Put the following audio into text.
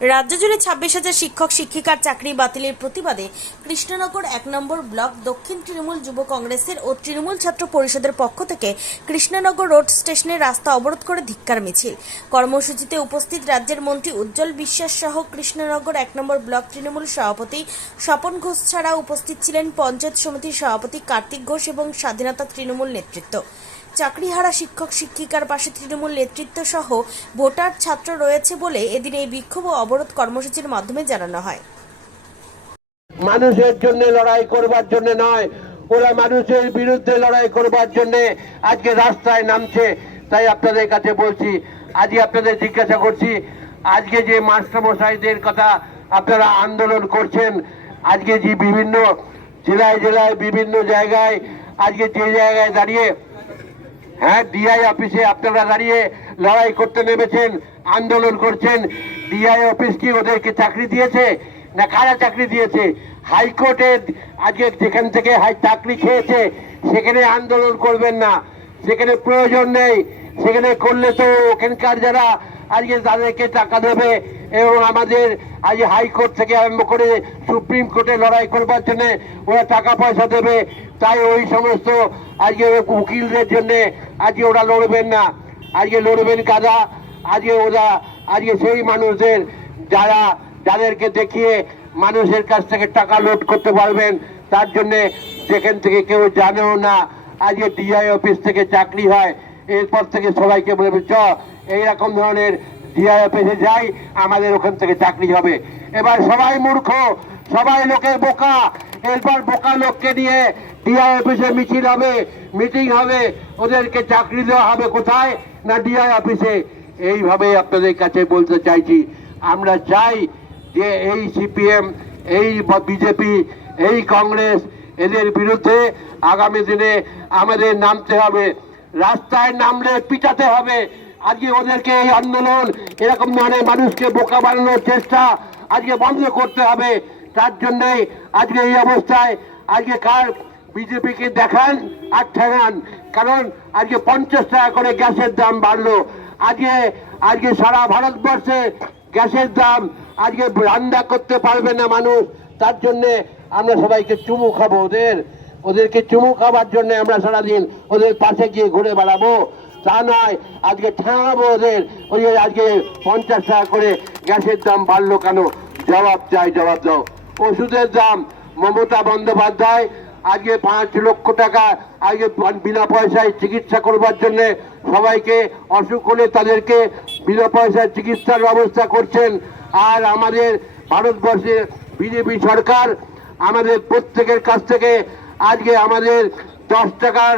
রাজ্য জুড়ে ছাব্বিশ হাজার শিক্ষক, শিক্ষিকার চাকরি বাতিলের প্রতিবাদে কৃষ্ণনগর এক নম্বর ব্লক দক্ষিণ তৃণমূল যুব কংগ্রেসের ও তৃণমূল ছাত্র পরিষদের পক্ষ থেকে কৃষ্ণনগর রোড স্টেশনের রাস্তা অবরোধ করে ধিক্কার মিছিল। কর্মসূচিতে উপস্থিত রাজ্যের মন্ত্রী উজ্জ্বল বিশ্বাস সহ কৃষ্ণনগর এক নম্বর ব্লক তৃণমূল সভাপতি স্বপন ঘোষ ছাড়া উপস্থিত ছিলেন পঞ্চায়েত সমিতির সভাপতি কার্তিক ঘোষ এবং স্বাধীনতা তৃণমূল নেতৃত্ব। চাকরিহারা শিক্ষক, শিক্ষিকার পাশে তৃণমূল নেতৃত্ব সহ ভোটার ছাত্র রয়েছে বলে এদিন এই বিক্ষোভ অবরোধ কর্মসূচির মাধ্যমে জানানো হয়। মানুষের জন্য লড়াই করবার জন্য নয়, ওরা মানুষের বিরুদ্ধে লড়াই করবার জন্য আজকে রাস্তায় নামছে। তাই আপনাদের কাছে বলছি, আজকে আপনাদের জিজ্ঞাসা করছি, আজকে যে মাস্টারমশাইদের কথা আপনারা আন্দোলন করছেন, আজকে যে বিভিন্ন জেলায় জেলায় বিভিন্ন জায়গায়, আজকে যে জায়গায় দাঁড়িয়ে হ্যাঁ ডিআই অফিসে আপনারা দাঁড়িয়ে লড়াই করতে নেমেছেন। আন্দোলন করছেন। ডিআই অফিস কি ওদেরকে চাকরি দিয়েছে না কারা চাকরি দিয়েছে? হাইকোর্টে আজকে যেখান থেকে হাই চাকরি খেয়েছে, সেখানে আন্দোলন করবেন না। সেখানে প্রয়োজন নেই। সেখানে করলে তো ওখানকার যারা আজকে তাদেরকে টাকা দেবে এবং আমাদের আজ হাইকোর্ট থেকে আরম্ভ করে সুপ্রিম কোর্টে লড়াই করবার জন্য ওরা টাকা পয়সা দেবে। তাই ওই সমস্ত আজকে উকিলদের জন্য আজকে ওরা লড়বেন না। আজকে লড়বেন কাদা আজকে ওরা, আজকে সেই মানুষদের যারা, যাদেরকে দেখিয়ে মানুষের কাছ থেকে টাকা লোড করতে পারবেন, তার জন্যে যেখান থেকে কেউ জানেও না, আজকে ডিআই অফিস থেকে চাকরি হয়, এরপর থেকে সবাইকে বলবে চ এইরকম ধরনের ডিআই অফিসে যাই, আমাদের ওখান থেকে চাকরি হবে। এবার সবাই মূর্খ, সবাই লোকের বোকা, এরপর বোকা লোককে নিয়ে ডিআই অফিসে মিছিল হবে, মিটিং হবে, ওদেরকে চাকরি দেওয়া হবে কোথায়, না ডিআই অফিসে এইভাবে আপনাদের কাছে বলতে চাইছি। আমরা চাই যে এই সিপিএম, এই বিজেপি, এই কংগ্রেস, এদের বিরুদ্ধে আগামী দিনে আমাদের নামতে হবে। রাস্তায় নামলে পিটাতে হবে। আজকে ওদেরকে এই আন্দোলন, এরকম ধরনের মানুষকে বোকা বানানোর চেষ্টা আজকে বন্ধ করতে হবে। তার জন্যই আজকে এই অবস্থায় আজকে কার বিজেপিকে দেখান আর ঠেঙান। কারণ আজকে পঞ্চাশ টাকা করে গ্যাসের দাম বাড়লো। আজকে আজকে সারা ভারতবর্ষে গ্যাসের দাম আজকে রান্না করতে পারবে না মানুষ। তার জন্যে আমরা সবাইকে চুমু খাব ওদের। ওদেরকে চুমু খাবার জন্য আমরা সারাদিন ওদের পাশে গিয়ে ঘুরে বেড়াবো। তা নয়, আজকে ঠেঙাবো ওদের। ওই আজকে পঞ্চাশ টাকা করে গ্যাসের দাম বাড়লো কেন? জবাব চাই, জবাব দাও। ওষুধের দাম মমতা বন্দ্যোপাধ্যায় আজকে পাঁচ লক্ষ টাকা আজকে বিনা পয়সায় চিকিৎসা করবার জন্য সবাইকে অসুখ হলে তাদেরকে বিনা পয়সায় চিকিৎসার ব্যবস্থা করছেন। আর আমাদের ভারতবর্ষে বিজেপি সরকার আমাদের প্রত্যেকের কাছ থেকে আজকে আমাদের দশ টাকার